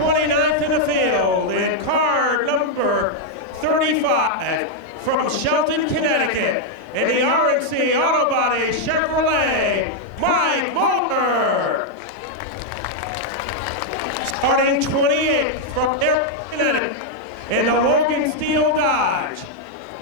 29th in the field in car number 35 from Shelton, Connecticut, in the RNC Auto Body Chevrolet, Mike Moeller. Starting 28th from Connecticut in the Logan Steel Dodge.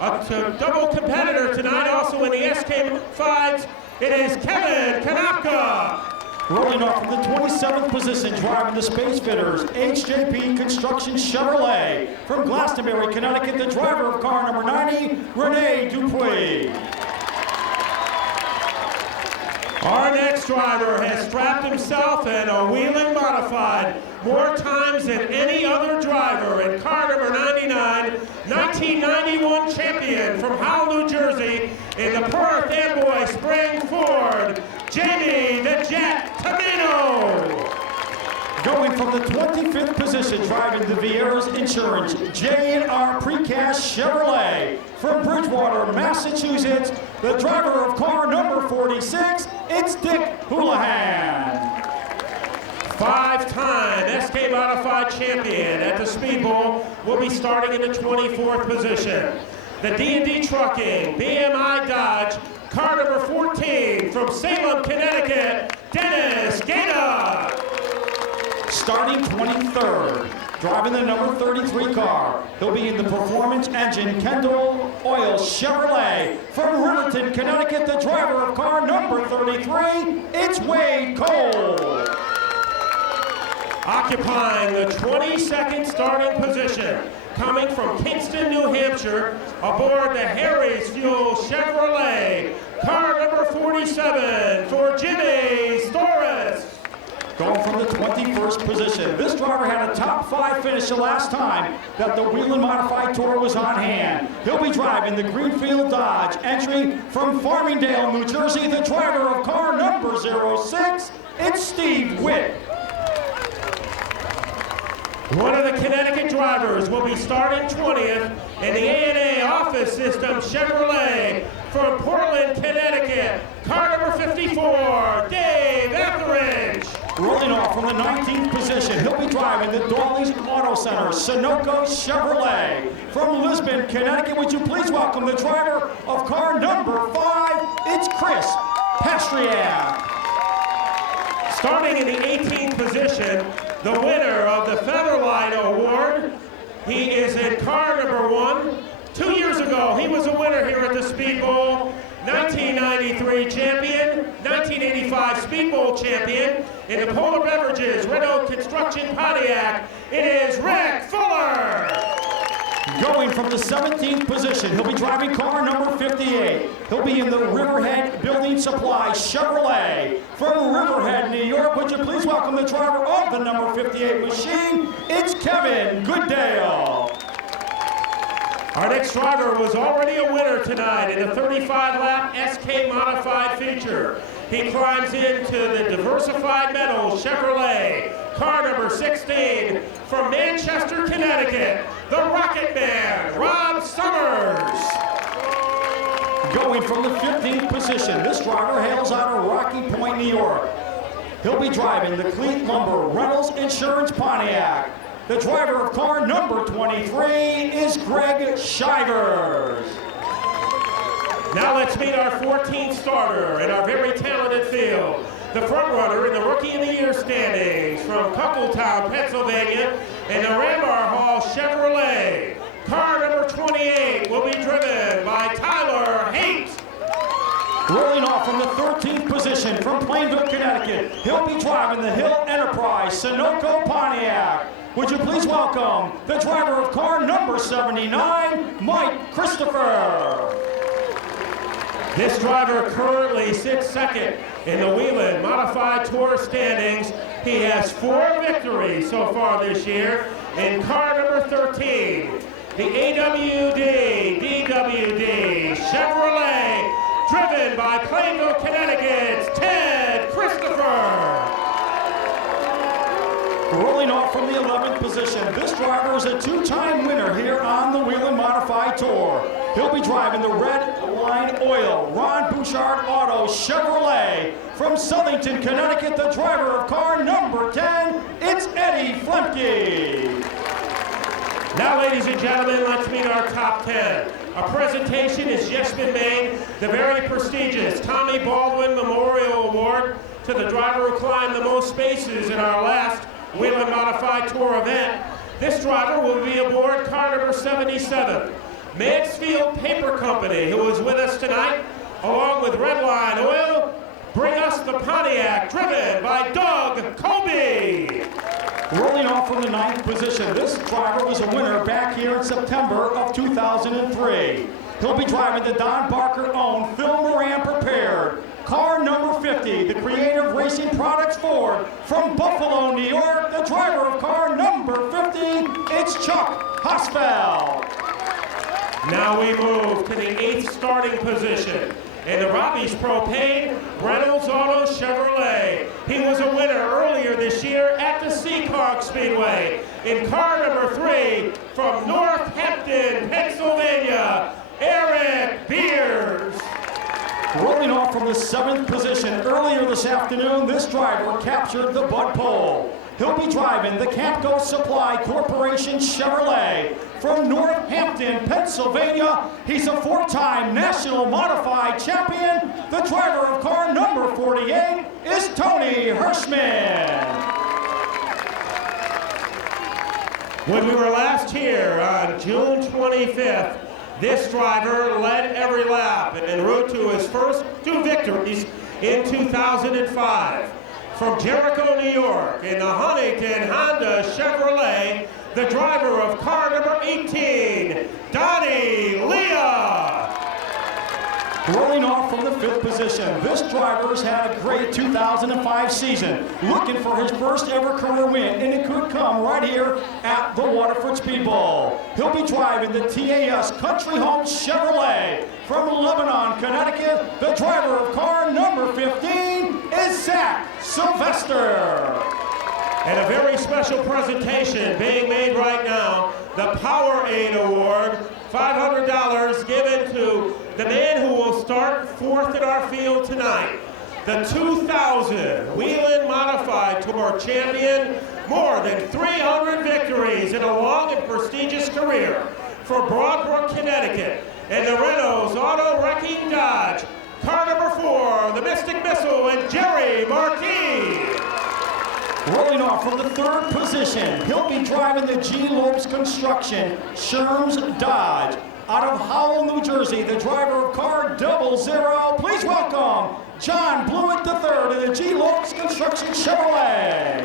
A double competitor tonight, also in the SK5s, it is Kevin Kanapka. Rolling off from the 27th position, driving the Space Fitters, HJP Construction Chevrolet. From Glastonbury, Connecticut, the driver of car number 90, Rene Dupuis. Our next driver has strapped himself in a Wheeling Modified more times than any other driver in car number 99, 1991 champion from Howell, New Jersey, in the Perth Amboy Spring Ford, Jamie the Jet Camino. Going from the 25th position, driving the Vieira's Insurance J&R Precast Chevrolet. From Bridgewater, Massachusetts, the driver of car number 46, it's Dick Houlihan. Five-time SK Modified champion at the Speedbowl will be starting in the 24th position. The D&D Trucking BMI Dodge, car number 14 from Salem, Connecticut, Dennis Gaeta. Starting 23rd, driving the number 33 car. He'll be in the Performance Engine Kendall Oil Chevrolet. From Riverton, Connecticut, the driver of car number 33, it's Wade Cole. Occupying the 22nd starting position, coming from Kingston, New Hampshire, aboard the Harry's Fuel Chevrolet, car number 47 for Jimmy Storris. Going from the 21st position, this driver had a top 5 finish the last time that the Wheeling Modified Tour was on hand. He'll be driving the Greenfield Dodge, entry from Farmingdale, New Jersey, the driver of car number 06, it's Steve Witt. One of the Connecticut drivers will be starting 20th in the ANA Office System Chevrolet from Portland, Connecticut, car number 54, Dave Etheridge. Rolling off from the 19th position, he'll be driving the Dawley's Auto Center Sunoco Chevrolet. From Lisbon, Connecticut, would you please welcome the driver of car number 5, it's Chris Pastriak. Starting in the 18th position, the winner of the Featherlite Award. He is in car number 1. 2 years ago, he was a winner here at the Speedbowl. 1993 champion, 1985 Speedbowl champion. In the Polar Beverages Renault Construction Pontiac, it is Rick Fuller. Going from the 17th position, he'll be driving car number 58. He'll be in the Riverhead Building Supply Chevrolet. From Riverhead, New York, would you please welcome the driver of the number 58 machine, it's Kevin Goodale. Our next driver was already a winner tonight in the 35-lap SK Modified feature. He climbs into the Diversified Metals Chevrolet, car number 16, from Manchester, Connecticut, the Rocket Man, Rob Summers. Going from the 15th position, this driver hails out of Rocky Point, New York. He'll be driving the Cleat Lumber Reynolds Insurance Pontiac. The driver of car number 23 is Greg Shivers. Now let's meet our 14th starter in our very talented field. The front runner in the Rookie of the Year standings from Cuckletown, Pennsylvania, in the Rambar Hall Chevrolet. Car number 28 will be driven by Tyler Haight. Rolling off from the 13th position from Plainville, Connecticut, he'll be driving the Hill Enterprise Sunoco Pontiac. Would you please welcome the driver of car number 79, Mike Christopher. This driver currently sits second in the Wheeling Modified Tour standings. He has 4 victories so far this year in car number 13, the AWD DWD Chevrolet, driven by Plainville, Connecticut's Ted Christopher. Rolling off from the 11th position, this driver is a 2-time winner here on the Wheeling Modified Tour. He'll be driving the Red Line Oil Ron Bouchard Auto Chevrolet. From Southington, Connecticut, the driver of car number 10, it's Eddie Flemke. Now, ladies and gentlemen, let's meet our top 10. A presentation has just been made, the very prestigious Tommy Baldwin Memorial Award to the driver who climbed the most spaces in our last Wheeling Modified Tour event. This driver will be aboard car number 77. Mansfield Paper Company, who is with us tonight, along with Redline Oil, bring us the Pontiac, driven by Doug Colby. Rolling off from the 9th position, this driver was a winner back here in September of 2003. He'll be driving the Don Barker-owned Phil Moran prepared car number 50, the Creative Racing Products Ford from Buffalo, New York. The driver of car number 50, it's Chuck Hosfeld. Now we move to the 8th starting position. In the Robbie's Propane Reynolds Auto Chevrolet. He was a winner earlier this year at the Seacog Speedway in car number 3 from Northampton, Pennsylvania, Eric Beers. Rolling off from the 7th position earlier this afternoon, this driver captured the Bud Pole. He'll be driving the Camco Supply Corporation Chevrolet from Northampton, Pennsylvania. He's a 4-time National Modified Champion. The driver of car number 48 is Tony Hirschman. When we were last here on June 25th, this driver led every lap and en route to his first 2 victories in 2005. From Jericho, New York, in the Huntington Honda Chevrolet, the driver of car number 18, Donnie Leah. Rolling off from the 5th position, this driver's had a great 2005 season, looking for his first ever career win, and it could come right here at the Waterford Speedbowl. He'll be driving the TAS Country Home Chevrolet from Lebanon, Connecticut. The driver of car number 15 is Zach Sylvester. And a very special presentation being made right now, the Powerade Award, $500 given to the man who will start 4th in our field tonight, the 2000 Wheeling Modified Tour champion, more than 300 victories in a long and prestigious career for Broadbrook, Connecticut, and the Reynolds Auto Wrecking Dodge, car number 4, the Mystic Missile, and Jerry Marquis. Rolling off from the 3rd position, he'll be driving the G. Lopes Construction Sherms Dodge. Out of Howell, New Jersey, the driver of car 00. Please welcome John Blewett III in the G. Lopes Construction Chevrolet.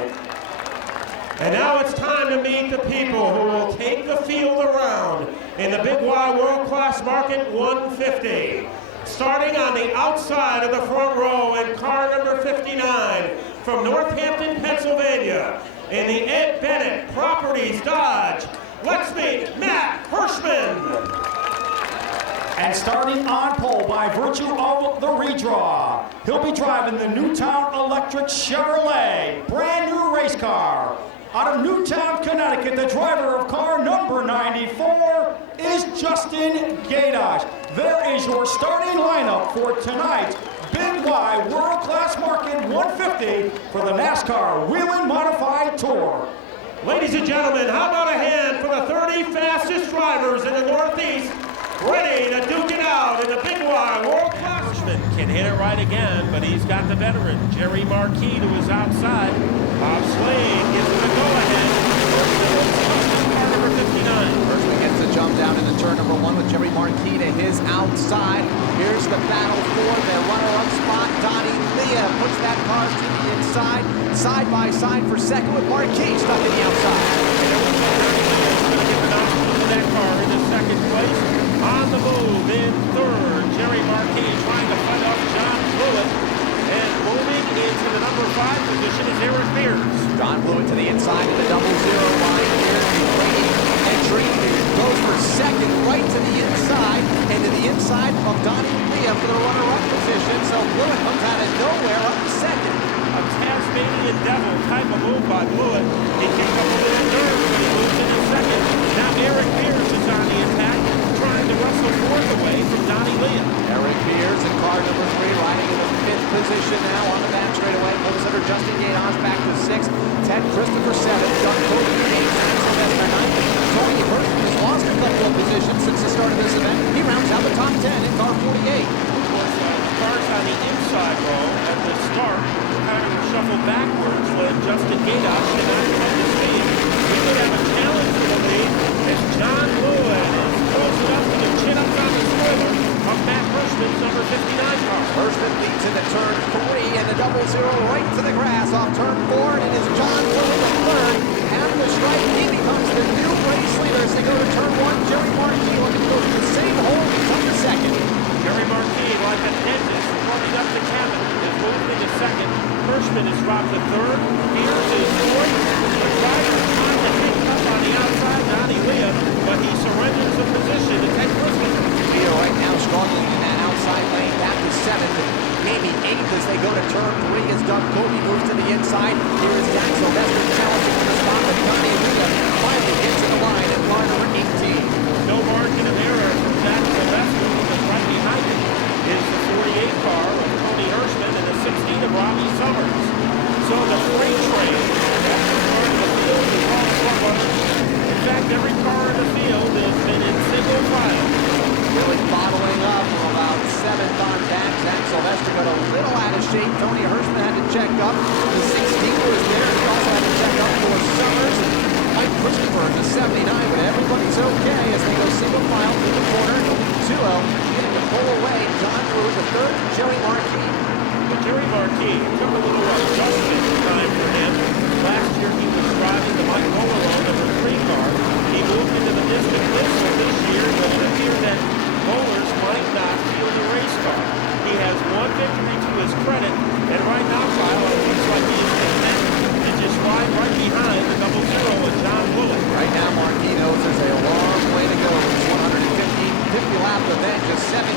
And now it's time to meet the people who will take the field around in the Big Y World Class Market 150. Starting on the outside of the front row in car number 59 from Northampton, Pennsylvania, in the Ed Bennett Properties Dodge. Let's meet Matt Hirschman. And starting on pole by virtue of the redraw, he'll be driving the Newtown Electric Chevrolet, brand new race car. Out of Newtown, Connecticut, the driver of car number 94 is Justin Gaydosh. There is your starting lineup for tonight's Big Y World Class Market 150 for the NASCAR Wheeling Modified Tour. Ladies and gentlemen, how about a hand for the 30 fastest drivers in the Northeast, ready to duke it out in the Big Y World Class. Can hit it right again, but he's got the veteran, Jerry Marquis, to his outside. Bob Slade gives him a go-ahead. Car number 59. Hirschman gets the jump down into turn number 1 with Jerry Marquis to his outside. Here's the battle for the runner-up spot. Donnie Leah puts that car to the inside, side by side for second with Marquis stuck in the outside. That car into second place. On the move in third, Jerry Marquis trying to fight off John Blewett. And moving into the number 5 position is Eric Beers. John Blewett to the inside of the 00 line here. Waiting entry. Goes for second right to the inside. And to the inside of Donnie Leah for the runner-up position. So Blewett comes out of nowhere up to second. A Tasmanian Devil type of move by Blewett. He kicked up a little nerve, but he moves into second. Now Eric Beers is on the attack, trying to wrestle fourth away from Donnie Leah. Eric Mears in car number 3, riding in the 5th position now on the back straightaway. Moves under Justin Gatos back to 6th. Ted Christopher 7th. Doug Cody 8th. Zach Sylvester 9th. Tony Hurst has lost a couple of positions since the start of this event. He rounds out the top 10 in car 48. Of course, cars on the inside row at the start kind of shuffled backwards when Justin Gatos did not come to speed. We could have a challenge for the lead as John Lewis is close enough to the chin-ups on the spoiler of Matt Hirschman's number 59 car. Hirschman leads into turn 3 and the double zero right to the grass off turn 4, and it is John Lewis the third. After the strike, he becomes the new race leader as they go to turn 1. Jerry Marquis looking to go to the same hole and come to second. Jerry Marquis, like an dentist, running up the cabin, is moved into second. Hirschman is dropped to third. Here's his fourth. The driver trying to hit up on the outside, Donnie Leah, but he surrenders the position to Ted Christopher. Leah right now struggling in that outside lane, back to 7th, maybe 8th as they go to turn 3 as Doug Cody moves to the inside. Here is Zach Sylvester challenging for the spot, but Donnie Leah finally gets in the line at car number 18. No margin of error from Zach Sylvester, because right behind him is the 48 car of Tony Hirschman and the 16 of Robbie Summers. So the freight train at the start of the field is all front runners. In fact, every car in the field has been in single file. Really bottling up from about 7th on back. Zach Sylvester got a little out of shape. Tony Hirschman had to check up. The 16 was there. He also had to check up for Summers. Mike Christopher in the 79, but everybody's okay as they go single file through the corner. Only 2-0 getting to pull away. John Lewis the third, Jerry Marquis. But Jerry Marquis took a little adjustment time for him. Last year he was driving the Mike Bowler number 3 car. He moved into the distant whistle this year, but it appeared that Bowlers might not feel the race car. He has one victory to his credit, and right now, Kyle, it looks like he is content to just ride right behind the double zero with John Lewis. Right now, Marquis knows there's a long way to go. It's 150 lap event, just 17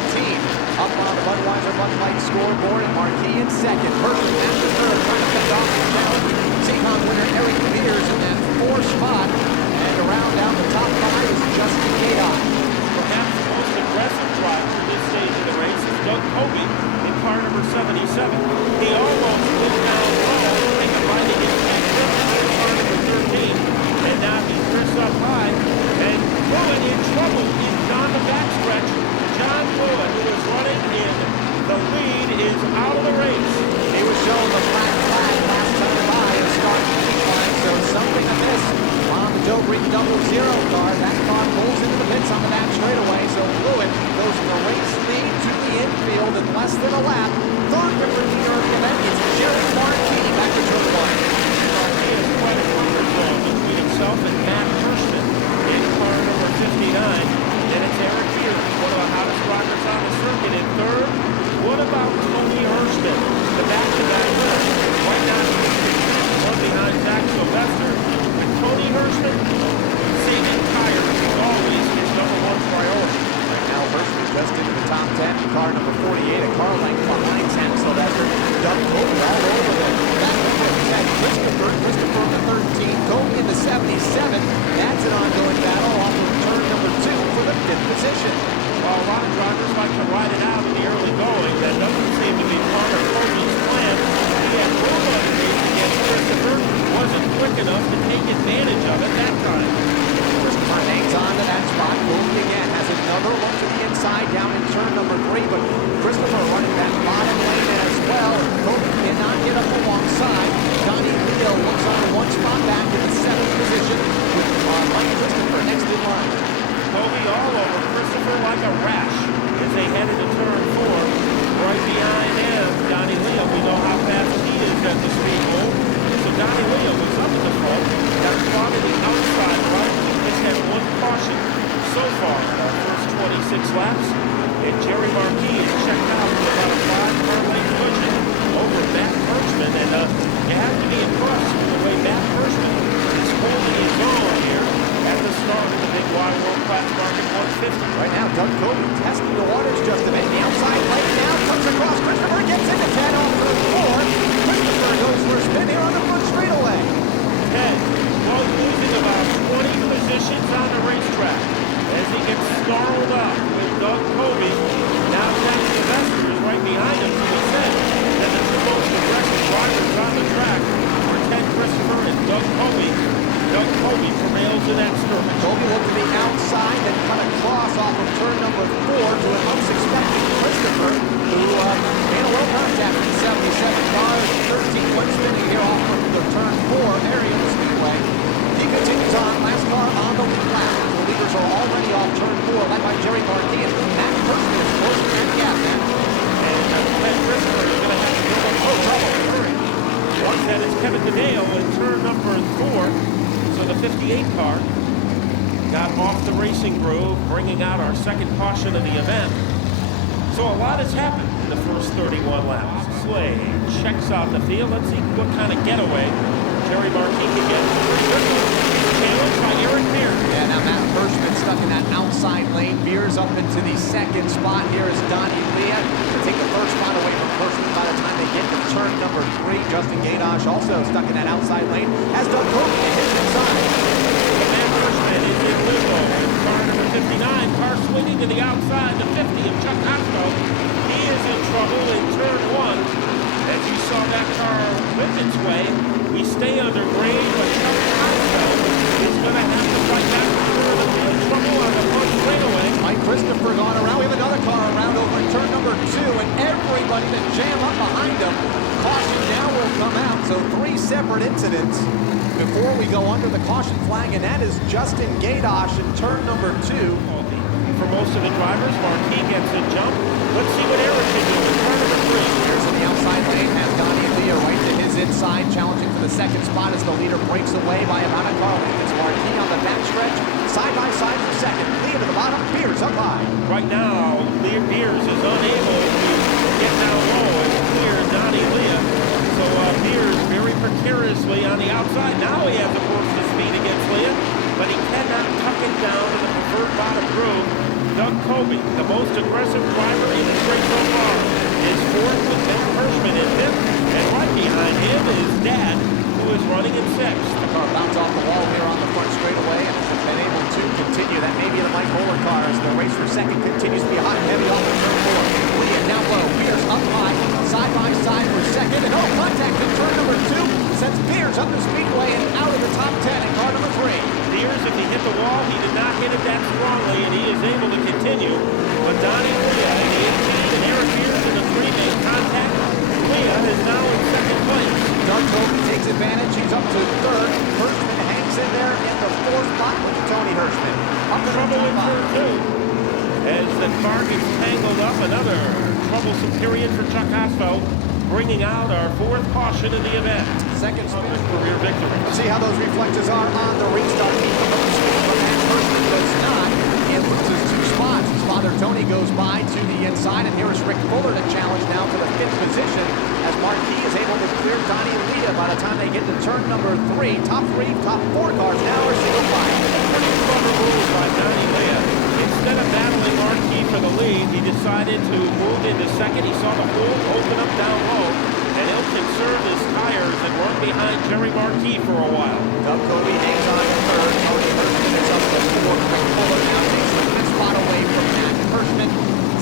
up on the Budweiser Bud Light scoreboard, and Marquis in second. Hirschman after third, trying to pick off the challenge. Seacon winner Eric Mears in that 4th spot, and to round out the top 5 is Justin Gatos. Perhaps the most aggressive driver at this stage of the race is Doug Cody in car number 77. He almost went down low and the right against that grip in car number 13. And now he drifts up high. And Lewin in trouble on the backstretch. John Lewin, who is running in the lead, is out of the race. He was shown the black flag last time by and started the line, so something amiss on the Joe Green double zero car. That car pulls into the pits on the back straightaway, so Lewin goes from the race lead to the infield in less than a lap. Third victory leader of the event is Jerry Marquis back to turn 1. Marquis is quite a comfort zone between himself and Matt Hirschman in car number 59. And it's Eric Mears, one of the hottest rockers on the circuit in third. What about Tony Hirschman? The back-to-back winner. Right now he's one behind Zach Sylvester. Tony Hirschman, saving tires is always his #1 priority. Right now, Hirschman just into the top 10. Car number 48, a car length 58 car got off the racing groove, bringing out our second caution of the event. So a lot has happened in the first 31 laps. Slade checks out the field. Let's see what kind of getaway Jerry Marquis can get. Pretty good one. Challenged by Eric Beers. Yeah, now Matt Hirschman stuck in that outside lane. Beers up into the second spot. Here is Donnie Leah to take the first spot away from Hirschman by the time they get to turn number 3. Justin Gaydosh also stuck in that outside lane, as Doug Kobe hits inside. Matt Hirschman is in limbo in car number 59. Car swinging to the outside, the 50 of Chuck Oswald. He is in trouble in turn 1. As you saw that car whip its way, we stay under grade, but Chuck Oswald is going to have to fight back for the trouble on the front straightaway. Mike Christopher gone around. We have another car around over in turn number 2, and everybody to jam up behind him. Caution now will come out. So 3 separate incidents before we go under the caution flag, and that is Justin Gaydosh in turn number 2. For most of the drivers, Marquis gets a jump. Let's see what Eric can do in turn number 3. Here's in the outside lane, has Donnie Leah right to his inside, challenging for the second spot as the leader breaks away by about a car length. It's Marquis on the backstretch, side by side for second. Leah to the bottom, Beers up high. Right now, Beers is unable to get down low and clear Donnie Leah. So Beers very precariously on the outside. Now he has a burst of speed against Leah, but he cannot tuck it down to the preferred bottom groove. Doug Kobe, the most aggressive driver in the race so far, is fourth with Matt Hirschman in fifth, and right behind him is Dad, who is running in sixth. The car bounced off the wall here on the front straightaway and has been able to continue. That may be the Mike Bowler car as the race for second continues to be hot and heavy off of turn 4. Leah down low, Beers up high, side by side for second, and no contact in turn number 2 sends Beers up the speedway and out of the top 10 in car number 3. Beers, if he hit the wall, he did not hit it that strongly, and he is able to continue. But Donnie Leah in the 18 and Eric Beers in the 3 made contact. Leah is now in second place. Doug Kobe takes advantage. He's up to third. Hirschman hangs in there in the 4th spot with Tony Hirschman. Up to Trouble in turn 2. As the car gets tangled up, another troublesome period for Chuck Oswald, bringing out our 4th caution in the event. Second spin. Career victory. Let's see how those reflectors are on the restart. Matt Hirschman does not. He loses 2 spots. His father Tony goes by to the inside, and here is Rick Fuller to challenge now to the 5th position as Marquis is able to clear Donnie Leah by the time they get to turn number 3. Top 4 cars now are single file. Pretty clever move by Donnie Leah. Instead of battling Marquis for the lead, he decided to move into second. He saw the hole open up down low, and he'll conserve his tires and run behind Jerry Marquis for a while. Doug Kobe hangs on to third. Tony Hirschman is up to 4th. Rick Fuller now takes the 5th spot away from Matt Hirschman.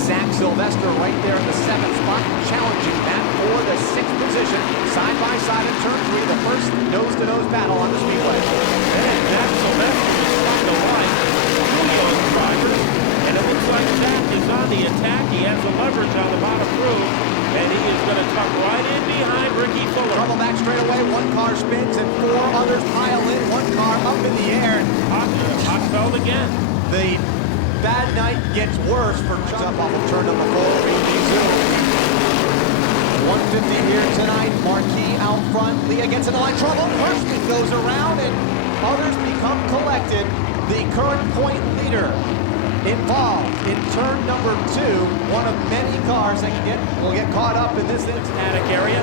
Zach Sylvester right there in the 7th spot, challenging Matt for the 6th position. Side by side in turn 3, the first nose-to-nose battle on the speedway. And Zach Sylvester is trying to line two young drivers, and it looks like Zach is on the attack. He has the leverage on the bottom groove, and he is going to tuck right in behind Ricky Fuller. Trouble back straight away. 1 car spins and 4 others pile in. 1 car up in the air. Oswald again. The bad night gets worse for up off of turn number 4. 150 here tonight. Marquis out front. Leah gets in the line. Trouble. Hirschman goes around and others become collected. The current point leader involved in turn number 2. One of many cars that will get caught up in this Attic area.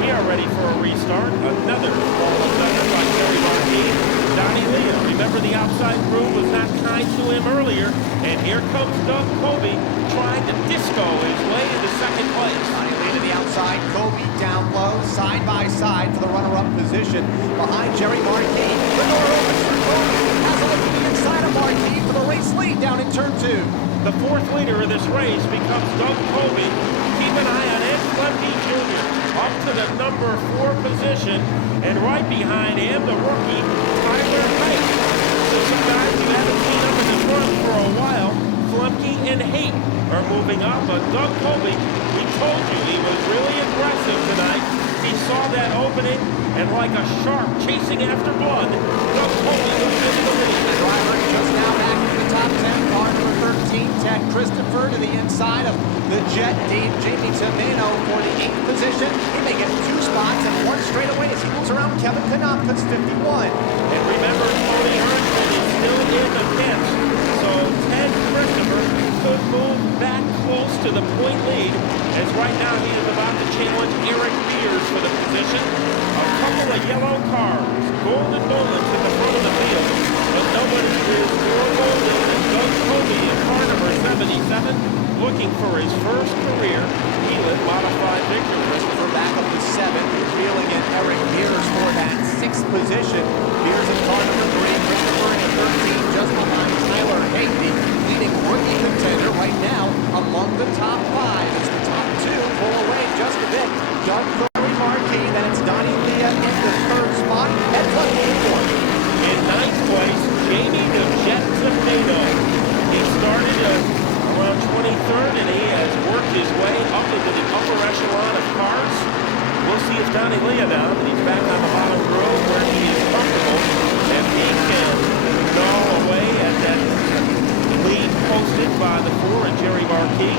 We are ready for a restart. Another ball done by Jerry Marquis. Donnie Leah. Remember, the outside groove was not kind to him earlier, and here comes Doug Kobe trying to disco his way into second place. Donnie Leah to the outside, Kobe down low, side by side for the runner-up position behind Jerry Marquis. The door opens for Kobe, has a look to the inside of Marquis for the race lead down in turn 2. The 4th leader of this race becomes Doug Kobe. Keep an eye on Ed Flemke Jr. up to the number 4 position, and right behind him, the rookie, Tyler Haight. So some guys you haven't seen up in the front for a while, Flemke and Haight are moving up, but Doug Kobe, we told you he was really aggressive tonight. He saw that opening, and like a shark chasing after blood, Doug Kobe was into the lead. The driver just now back in the top 10, car number 13, Ted Christopher to the inside of the Jet, Jamie Tomino for the 8th position. He may get 2 spots and 1 straight away as he moves around Kevin Konopka's 51. And remember, Tony in the pits. So Ted Christopher could move back close to the point lead, as right now he is about to challenge Eric Mears for the position. A couple of yellow cars, Golden Nolan's in the front of the field, but nobody is more golden than Doug Covey in car number 77, looking for his first career Whelen modified victory. Christopher back up to 7th, reeling in Eric Mears for that 6th position. Mears in car number 3, Christopher in 13, just behind Tyler Haight, the leading rookie contender right now among the top 5. It's the top 2 pull away just a bit. Doug Covey, Marquis, then it's Donnie Leah in the 3rd spot, and Doug Covey. In 9th place, Jamie the Jet Tomato. He started around 23rd, and he has worked his way up into the upper echelon of cars. We'll see if Donnie Leah now, but he's back on the bottom row where he is comfortable, and he can gnaw away at that lead posted by the 4 and Jerry Marquis.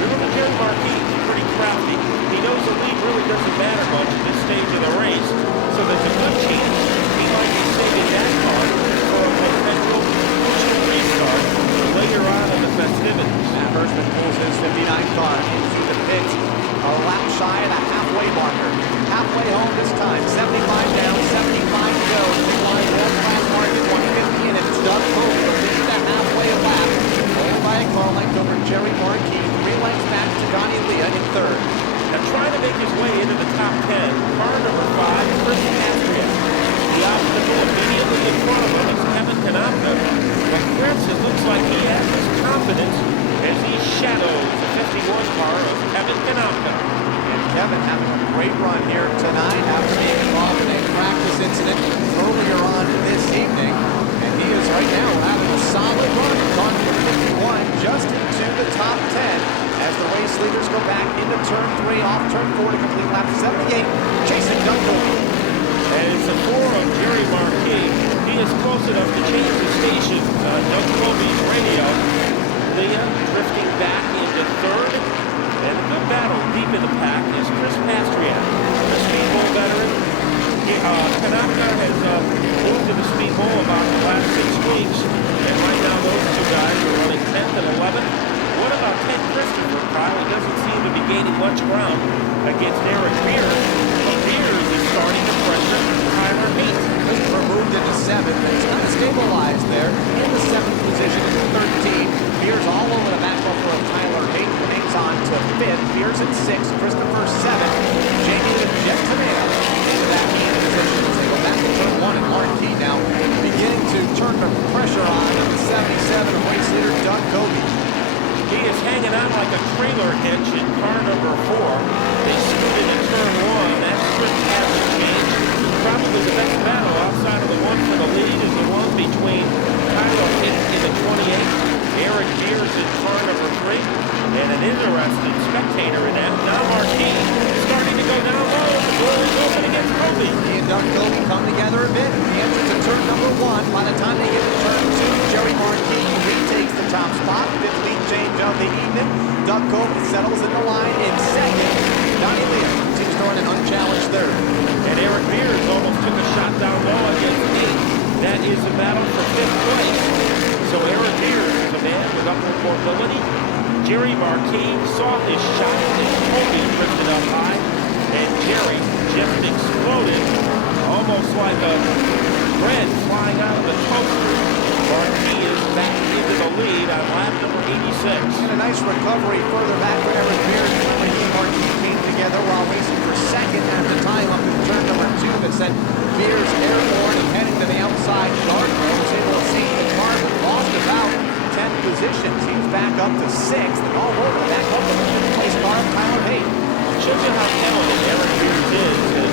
Remember, Jerry Marquis is pretty crafty. He knows the lead really doesn't matter much at this stage of the race, so there's a good chance he might be saving that car for a potential crucial restart later on in the festivities. Matt Hirschman pulls his 59 car into the pits, a lap shy of the halfway marker. Halfway home this time, 75 down, 75 to go. Three-line world-class margin, 150 in it. It's Doug Covey within the halfway lap, followed by a car length over Jerry Marquis. 3 lengths back to Donnie Leah in 3rd. Now trying to make his way into the top 10, car number 5, Chris Astria. The obstacle immediately in front of him is Kevin Kanopka. But Chris, it looks like he has his confidence as he shadows the 51 car of Kevin Kanopka. And Kevin having a great run here tonight after being involved in a practice incident earlier on this evening. And he is right now having a solid run in car number 51, just into the top 10 as the race leaders go back into turn 3, off turn 4 to complete lap 78, chasing Doug Covey. And it's the 4 of Jerry Marquis. He is close enough to change the station on Doug Covey's radio. Leah drifting back into 3rd. And a good battle deep in the pack is Chris Pastriak, the Speedbowl veteran. Kanopka has moved to the Speedbowl about the last 6 weeks. And right now those 2 guys are running 10th and 11th. What about Ted Christopher, Kyle? He doesn't seem to be gaining much ground against Eric Mears. But Mears is starting to pressure Tyler Haight. Christopher moved into 7th, and he's kind of stabilized there in the 7th position in 13. Mears all over the back bumper of Tyler Haight, who hangs on to 5th. Mears at 6th, Christopher 7th. Jamie the Jet Tomato into that lead position as they go back to turn 1, and Marquis now beginning to turn the pressure on the 77 of race leader Doug Covey. He is hanging out like a trailer hitch in car number 4. They scooted in turn 1. That strict hasn't changed. Probably the best battle outside of the one for the lead is the one between Tyler Haight in the 28, Eric Mears in car number 3, and an interesting spectator in that. Now Marquis starting to go down low. The door is open against Covey. He and Doug Covey come together a bit. He enters to turn number 1. By the time they get to turn 2, Jerry Marquis retakes the top spot. 5th lead change of the evening. Doug Covey settles in the line in 2nd. Donnie Leah seems to run an unchallenged 3rd. And Eric Mears almost took a shot down low against Haight. That is a battle for 5th place. So Eric Mears is a man with upward mobility. Jerry Marquis saw his shot as Covey drifted up high. And Jerry just exploded, almost like a bread flying out of a toaster. Marquis is back into the lead on lap number 86. And a nice recovery further back for Eric Mears. He and Marquis came together while racing for 2nd at the time up in turn number 2 that sent Mears airborne and heading to the outside guardrail. Was able to save the car, but lost about 10 positions. He was back up to 6th and all over back up to the 5th place car of Tyler Haight. Shows you how talented Eric Mears is.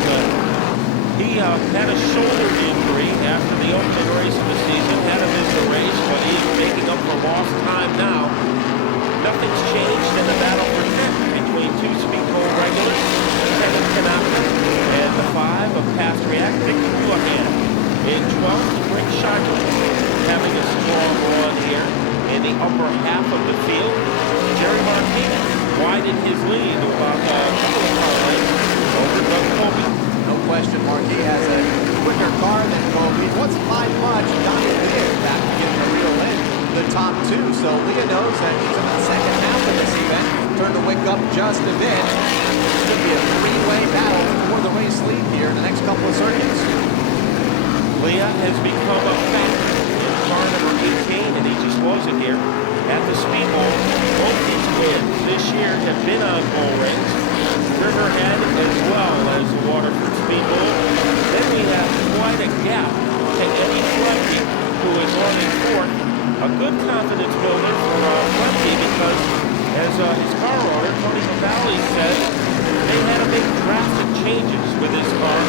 He had a shoulder injury after the opening race of the season, had to miss the race, but he is making up for lost time now. Nothing's changed in the battle for 10th between 2 Speedbowl regulars, Kevin Kanopka, and the 5 of Pastriak, Dick Houlihan. In 12th, Rick Shockley having a strong run here in the upper half of the field. Jerry Marquis widened his lead to about a couple of car lengths over Doug Covey. No question, Marquis has a quicker car than Covey. What's by much? Donnie Leah back to get the 2. So Leah knows that he's in the second half of this event. Turned the wick up just a bit. Should be a three-way battle for the race lead here in the next couple of circuits. Leah has become a factor in car number 18, and he just wasn't here at the Speedbowl. Both these wins this year have been on bull rings. Riverhead as well as the Waterford Speedbowl. Then we have quite a gap to Eddie Flemke, who is running fourth. A good confidence builder for Flemke because, as his car owner, Tony Cavalli, said, they had to make drastic changes with this car.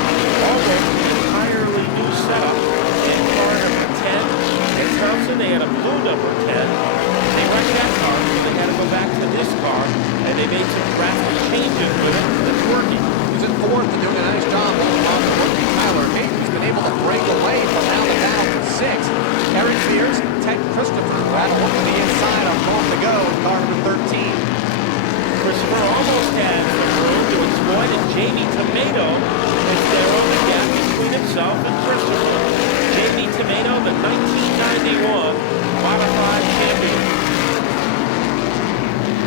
Almost an entirely new setup in car number 10. And Thompson, they had a blue number 10. They wrecked that car, so they had to go back to this car, and they made some drastic changes with it. It's working. He's in fourth and doing a nice job on the rookie Tyler Hayden's been able to break away from rounding down for 6. Eric Fears and Ted Christopher had a look to the inside a moment to go in car number 13. Christopher almost had some room to exploit, and Jamie Tomato is there on the gap between himself and Christopher. Jamie Tomato, the 1991 modified champion.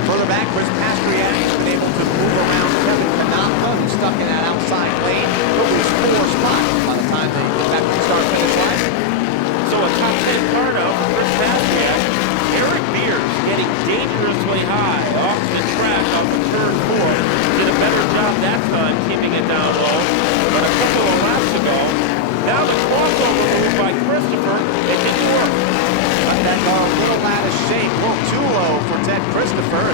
Further back, Chris Pastriak has been able to move around Kevin Kanaka, who's stuck in that outside lane. He'll lose 4 spots by the time they get back to the start finish line. So a top 10 car now for Chris Pastriak. Eric Beers getting dangerously high off the track off the third four. Did a better job that time keeping it down low. But a couple of laps ago, now the crossover move by Christopher, it didn't work. That car a little out of shape, a little too low for Ted Christopher.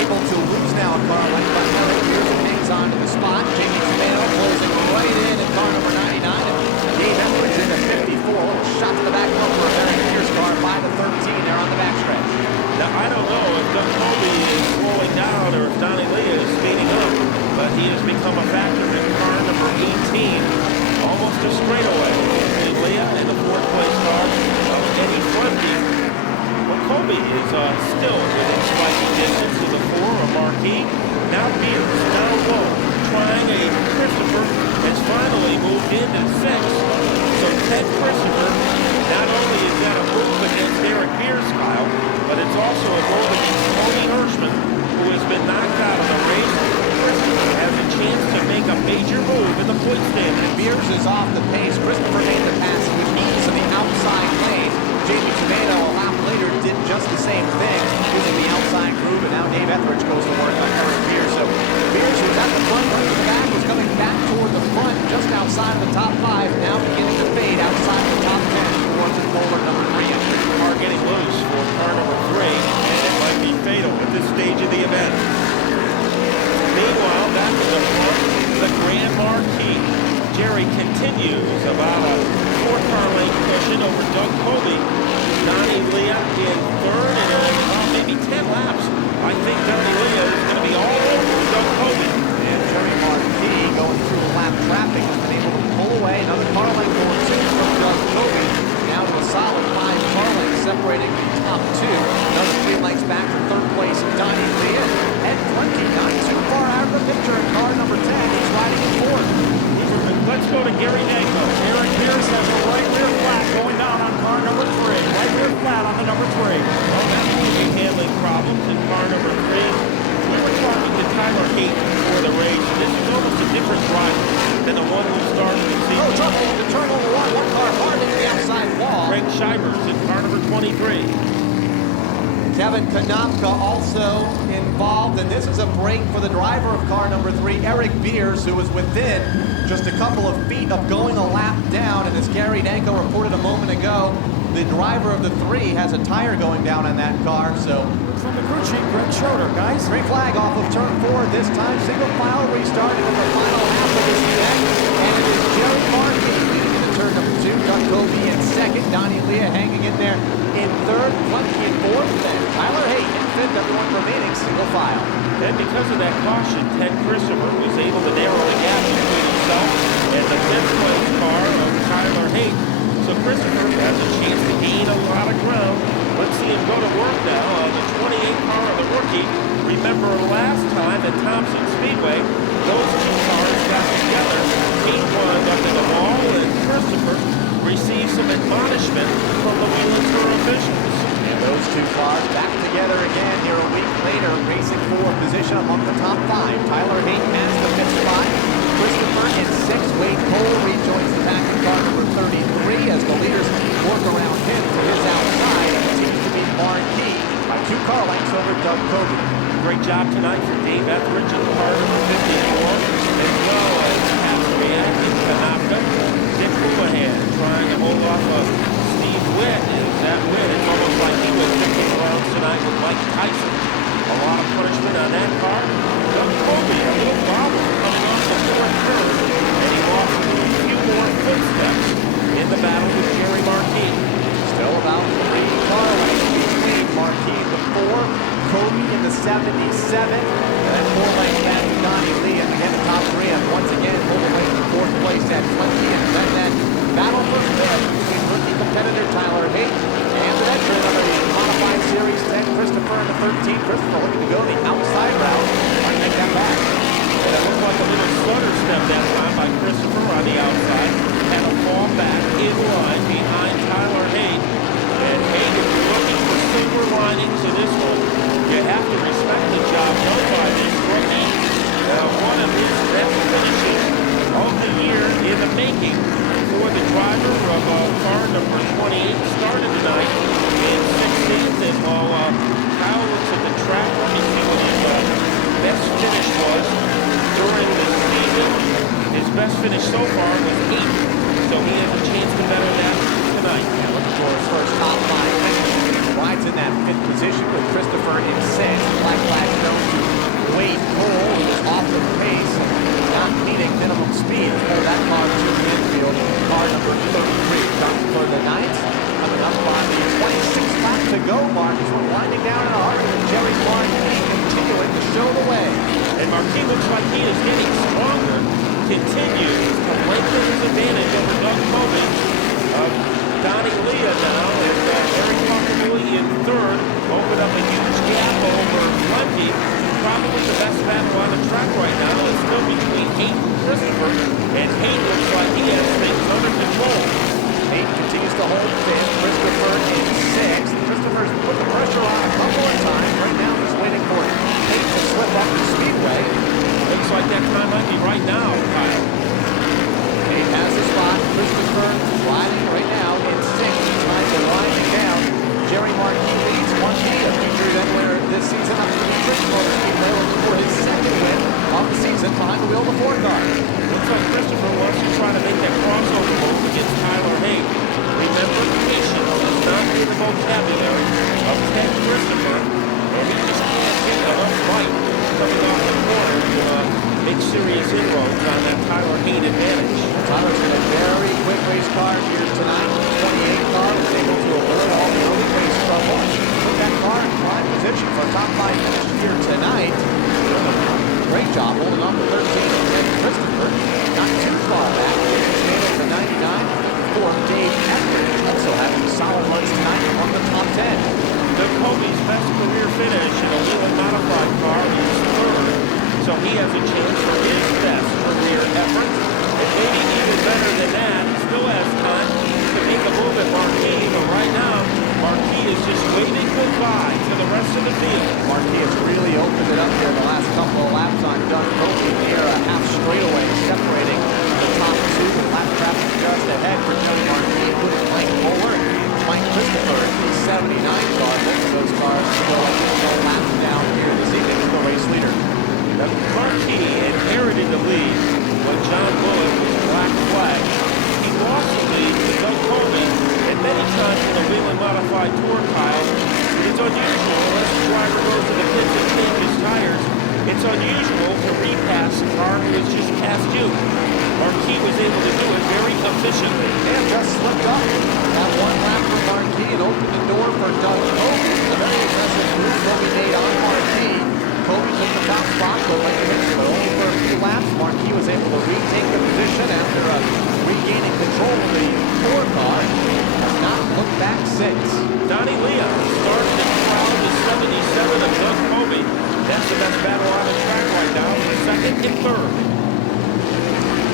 Able to lose now a car like by Eric Beers and hangs on to the spot. Jamie Tomato closing right in car number 99. And Dave Edwards in the 54. A little shot to the back bumper of Eric Beers' car by the 13 there on the backstretch. Now, I don't know if Doug Colby is slowing down or if Donnie Leah is speeding up, but he has become a factor in car number 18. Almost a straightaway between Leah and the fourth place car of Eddie Flemke. Well, Colby is still within striking distance to the 4 of Marquis. Now Beers, now low, trying a Christopher, has finally moved into 6. So Ted Christopher, not only is that a move against Eric Beers' style, but it's also a move against Tony Hirschman, who has been knocked out of the race. Christopher has a chance to make a major move in the point standings. Beers is off the pace. Christopher made the pass with ease in the outside lane. Jamie Tomato a lap later did just the same thing, using the outside groove, and now Dave Etheridge goes to work on Eric Beers. So Beers, who's at the front, running to the back, was coming back toward the front, just outside of the top 5, now beginning to fade outside of the top 10 towards the Kohler number 3 entry. Car getting loose for car number 3, and it might be fatal at this stage of the event. Meanwhile, back to the front, the Grand Marquis. Jerry continues about a 4-car length cushion over Doug Colby. Donnie Leah in third, and about maybe 10 laps. I think Donnie Leah is going to be all over Doug Colby. And Jerry Marquis, going through lap traffic, has been able to pull away another car length or 2 from Doug Colby. Now to a solid 5 car lengths separating the top 2. Another 3 lengths back for third place Donnie Leah. And Flemke not too far out of the picture in car number 10. He's riding in fourth. Let's go to Gary Danko. Eric Beers has a right rear flat going down on car number 3. Right rear flat on the number 3. Well, that's going to be handling problems in car number 3. We were talking to Tyler Hayden before the race, and this is almost a different driver than the one who started the season. Oh, trouble into turn over 1 car hard into the outside wall. Greg Shivers in car number 23. Kevin Kanapka also involved, and this is a break for the driver of car number 3, Eric Beers, who was within just a couple of feet of going a lap down, and as Gary Danko reported a moment ago, the driver of the 3 has a tire going down on that car, so... From the crew chief, Greg Schroeder, guys. Green flag off of turn 4 this time, single file restarting in the final half of this event, and it is Jerry Marquis leading into turn number 2, Doug Colby in second, Donnie Leah hanging in there in third, Flemke in fourth, and Tyler Hayden in fifth, everyone remaining single file. And because of that caution, Ted Christopher was able to narrow the gap between himself and the 5th place car of Tyler Hayden. So Christopher has a chance to gain a lot of ground. Let's see him go to work now on the 28 car of the rookie. Remember last time at Thompson Speedway, those 2 cars got together. He wound up in the wall, and Christopher received some admonishment from the Wheeling Tour officials. And those making for the driver of car number 28, started tonight in 16th. And while Kyle looks at the track, let me see what his best finish was during the season. His best finish so far was 8th, so he has a chance to better that tonight. And looking for his first top 5 finish. Rides in that 5th position with Christopher in 6th. Black flag shown to Wade Cole, who is off the pace, not meeting minimum speed for that car to the infield. Car number 33, done for the 9th. Coming up on the 26th lap to go, mark as we're winding down in a hurry with Jerry Marquis continuing to show the way. And Marquis looks like he is getting stronger, continues to lengthen his advantage over Doug Colby. Donnie Leah now is very comfortably in 3rd, opened up a huge gap over Lundy. Probably the best battle on the track right now is still between Haight and Christopher, and Haight looks like he has things under control. Haight continues to hold 5th, Christopher in 6th. Christopher's put the pressure on a couple of times. Right now he's waiting for Haight to slip up the speedway. Looks like that time might be right now, Kyle. Haight has the spot. Christopher riding right now in 6th. Trying to wind it down. Jerry Marquis leads 1D, a future event winner this season up to the Motor Speedway, looking for his 2nd win of the season behind the wheel of the 4 car. Looks like Christopher wants to try to make that crossover move against Tyler Haight. Remember, patience is not in the vocabulary of Ted Christopher, and he just can't get enough right coming off the corner to make serious inroads on that Tyler Haight advantage. Tyler's in a very quick race car here tonight. The 28 car was able to avoid all the early race trouble. Put that car in prime position for a top 5 finish here tonight. Great job holding on to 13. And Christopher not too far back. He's the 99 for Dave Eckert. Also having solid runs tonight on the top 10. Doug Colby's best career finish in a Wheeling modified car is 3rd, so he has a chance for his best career effort. And maybe even better than that, he still has time to make a move at Marquis, but right now, Marquis is just waving goodbye to the rest of the field. Marquis has really opened it up here the last couple of laps on Doug Colby near a half straightaway, separating the top 2. The lap traffic just ahead for Jerry Marquis, including Mike Moeller and Mike Christopher in the 79 car. Both of those cars still no laps down here this evening as the race leader. Marquis inherited the lead when John Bullock was black flag. He lost the lead to Doug Colby, and many times in a Wheeling modified tour, Kyle, it's unusual, unless the driver goes to the pits and changes tires, it's unusual to repass a car who has just passed you. Marquis was able to do it very efficiently. And just slipped up. Got 1 lap for Marquis and opened the door for Doug Colby. A very aggressive move Colby made on Marquis. Colby took the top spot, but only for a few laps. Marquis was able to retake the position after regaining control of the 4 car. Has not looked back since. Donnie Leah started to crowd the 77 of Doug Colby. That's the best battle on the track right now, 2nd and 3rd.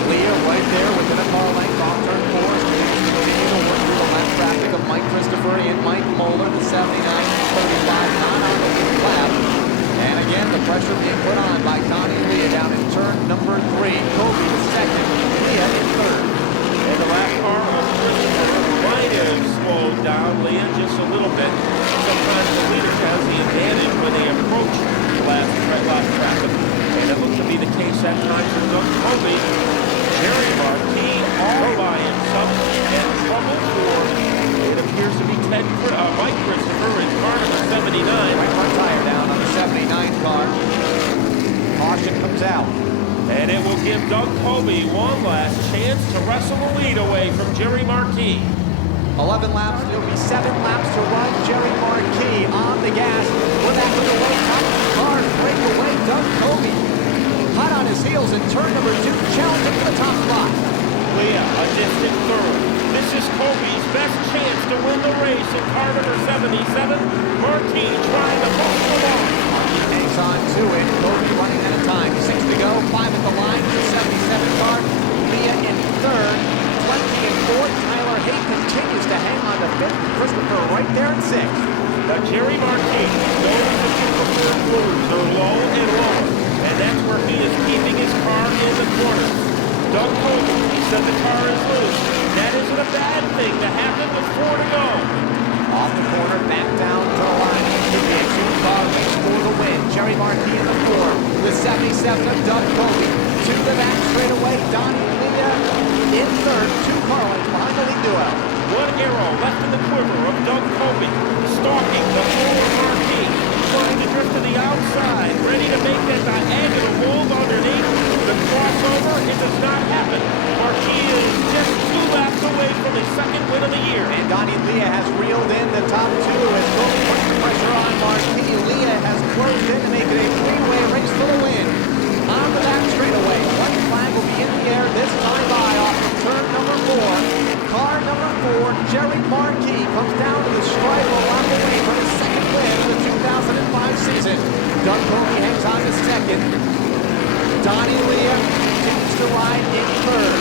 Leah right there within a car length off turn 4. Continue to work through the lap traffic of Mike Christopher and Mike Moeller, the 79 35 not on the lap. And again, the pressure being put on by Donnie Leah down in turn number 3. Colby the 2nd, Leah in 3rd. And the last car of Christopher might have slowed down Leah just a little bit. Sometimes the leader has the advantage when they approach the last lap traffic. And it looked to be the case that time for Doug Colby. Jerry Marquis all by himself and trouble for, it appears to be Mike Christopher in car number 79. Right front tire down on the 79 car. Caution comes out. And it will give Doug Colby one last chance to wrestle the lead away from Jerry Marquis. 11 laps, there'll be 7 laps to run. Jerry Marquis on the gas. We're back with the way top of the car. Break away, Doug Colby. Hot on his heels in turn number 2, challenging for the top spot. Leah, a distant 3rd. This is Colby's best chance to win the race in car number 77. Marquis trying to push the ball. Marquis hangs on to it. Colby running out of time. 6 to go, 5 at the line for the 77 car. Leah in 3rd, 20 in 4th. Tyler Haight continues to hang on to 5th. Christopher right there in 6th. But Jerry Marquis knows that the preferred moves are low and lower, and that's where he is keeping his car in the corner. Doug Colby that the car is loose. That isn't a bad thing to happen with 4 to go. Off the corner, back down to the line. Could be a two-car race for the win. Jerry Marquis in the 4 with 77 of Doug Colby. To the back straightaway, Donnie Leah in third. 2 car lengths behind the lead duo. One arrow left in the quiver of Doug Colby, stalking the forward Marquis, trying to drift to the outside, ready to make that diagonal move underneath the crossover. It does not happen. Marquis is just 2 laps away from his second win of the year. And Donnie Leah has reeled in the top 2 as Colby puts the pressure on Marquis. Leah has closed in to make it a 3-way race for the win. On the back straightaway, one flag will be in the air this time by off of turn number 4. Car number 4, Jerry Marquis, comes down to the stripe along the way for his second win of the 2005 season. Doug Colby hangs on to second. Donnie Leah continues to ride in third.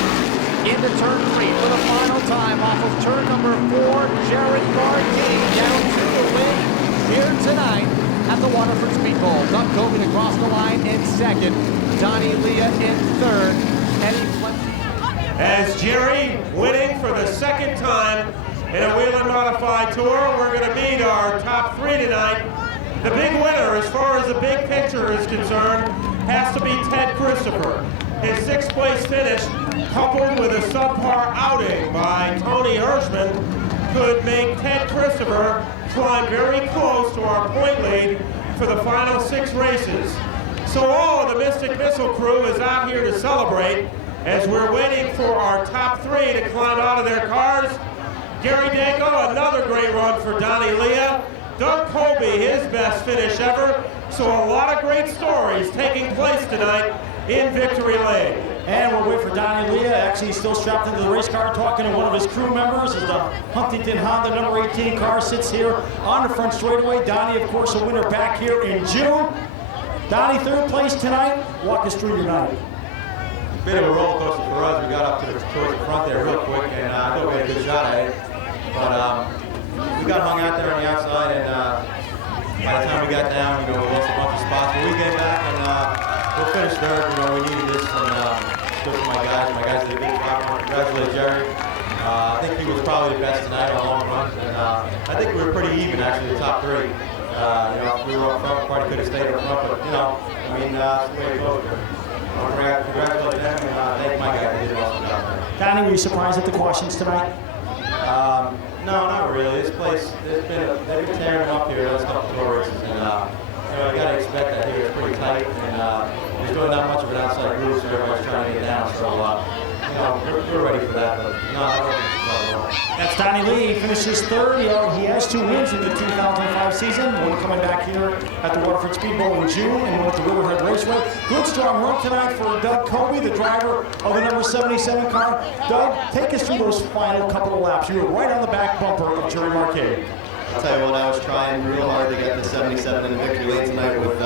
Into turn 3 for the final time off of turn number 4, Jerry Marquis down to the win here tonight at the Waterford Speedbowl. Doug Colby to cross the line in second. Donnie Leah in third. Eddie Fleming. As Jerry winning for the second time in a Whelen Modified Tour, we're going to meet our top 3 tonight. The big winner, as far as the big picture is concerned, has to be Ted Christopher. His 6th place finish, coupled with a subpar outing by Tony Hirschman, could make Ted Christopher climb very close to our point lead for the final 6 races. So all of the Mystic Missile crew is out here to celebrate as we're waiting for our top 3 to climb out of their cars. Gary Danko, another great run for Donnie Leah. Doug Colby, his best finish ever. So a lot of great stories taking place tonight in Victory Lane. And we'll wait for Donnie Leah. Actually, he's still strapped into the race car, talking to one of his crew members as the Huntington Honda number 18 car sits here on the front straightaway. Donnie, of course, a winner back here in June. Donnie, 3rd place tonight. Walk us through your night. Bit of a roller coaster for us. We got up towards the front there real quick, and I thought we had a good shot at it. But we got hung out there on the outside, and by the time we got down, we lost a bunch of spots. But we came back, and we'll finish 3rd. We needed this, and good for my guys. My guys did a good job. Congratulate Jerry. I think he was probably the best tonight on long runs, and I think we were pretty even actually, the top 3. If we were up front, probably could have stayed up front, but that's the way it goes. Congratulate them, and thank my guy. They did an awesome job. Donnie, were you surprised at the cautions tonight? No, not really. This place, they've been tearing them up here the last couple of tour races, and you got to expect that here. It's pretty tight, and there's really not much of an outside groove, so everybody's trying to get down. So we're ready for that. But no, I don't think it's a problem at all. That's Donnie Lee. He finishes 3rd. He has 2 wins in the 2005 season. One coming back here at the Waterford Speedbowl in June, and one at the Riverhead Raceway. Good strong run tonight for Doug Colby, the driver of the number 77 car. Doug, take us through those final couple of laps. You were right on the back bumper of Jerry Marquis. I'll tell you what, I was trying real hard to get the 77 in victory lane tonight with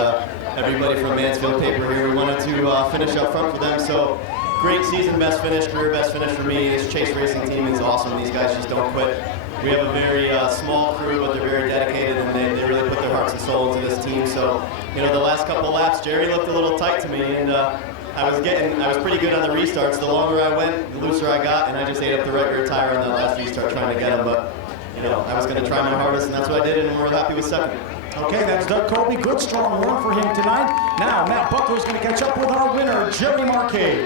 everybody from Mansfield Paper here. We wanted to finish up front for them. So great season, best finish, career best finish for me. This Chase Racing team is awesome. These guys just don't quit. We have a very small crew, but they're very dedicated, and they really put their hearts and souls into this team. So, the last couple of laps, Jerry looked a little tight to me, and I was pretty good on the restarts. The longer I went, the looser I got, and I just ate up the right rear tire on the last restart trying to get him. But I was going to try my hardest, and that's what I did, and we're happy with 2nd. Okay, that's Doug Colby. Good strong run for him tonight. Now, Matt Buckler's going to catch up with our winner, Jerry Marquis.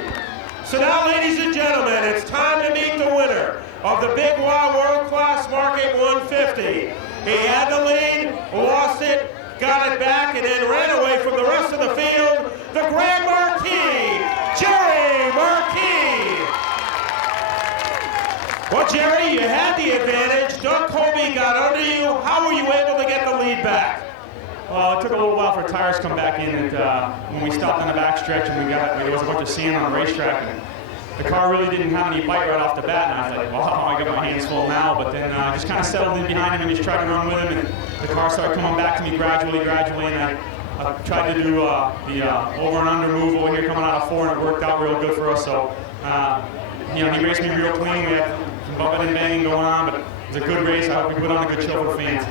So now, ladies and gentlemen, it's time to meet the winner of the Big Y World Class Market 150. He had the lead, lost it, got it back, and then ran away from the rest of the field. The Grand Marquis, Jerry Marquis. Well, Jerry, you had the advantage. Doug Colby got under you. How were you able to get the lead back? Well, it took a little while for tires to come back in. And when we stopped on the backstretch and there was a bunch of sand on the racetrack, and the car really didn't have any bite right off the bat. And I was like, wow, I got my hands full now. But then I just kind of settled in behind him and just tried to run with him. And the car started coming back to me gradually. And I tried to do the over and under move over here coming out of 4, and it worked out real good for us. So, he raced me real clean. We had some bumping and banging going on, but it was a good race. I hope we put on a good show for fans.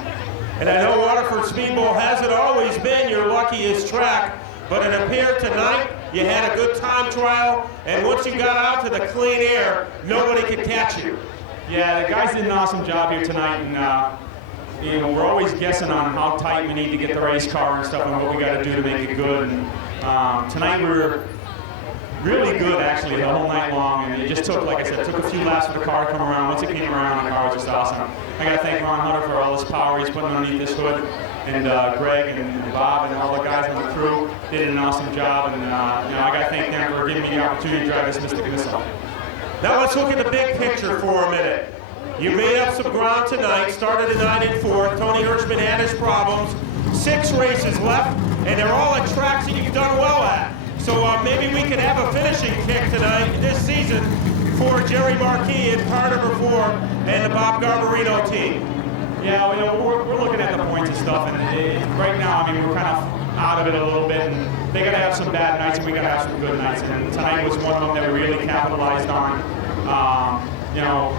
And I know Waterford Speedbowl hasn't always been your luckiest track, but it appeared tonight you had a good time trial, and once you got out to the clean air, nobody could catch you. Yeah, the guys did an awesome job here tonight, and you know, we're always guessing on how tight we need to get the race car and stuff, and what we got to do to make it good. And tonight we were really good, actually, the whole night long, and it just took, like I said, it took a few laps for the car to come around. Once it came around, the car was just awesome. I got to thank Ron Hunter for all this power he's putting underneath this hood, and Greg and Bob and all the guys on the crew did an awesome job, and you know, I got to thank them for giving me the opportunity to drive this Mystic Missile. Now let's look at the big picture for a minute. You made up some ground tonight, started the night in fourth. Tony Hirschman had his problems. 6 races left, and they're all at tracks that you've done well at. So maybe we could have a finishing kick tonight this season for Jerry Marquis in car number 4 and the Bob Garbarino team. Yeah, you know, we're looking at the points and stuff, and right now, I mean, we're kind of out of it a little bit, and they got to have some bad nights, and we got to have some good nights. And tonight was one of them that we really capitalized on. You know,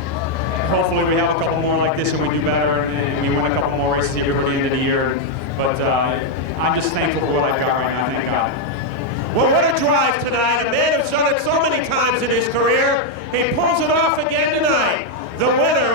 hopefully we have a couple more like this, and we do better, and we win a couple more races here before the end of the year. But I'm just thankful for what I've got right now. Thank God. Well, what a drive tonight. A man who's done it so many times in his career. He pulls it off again tonight. The winner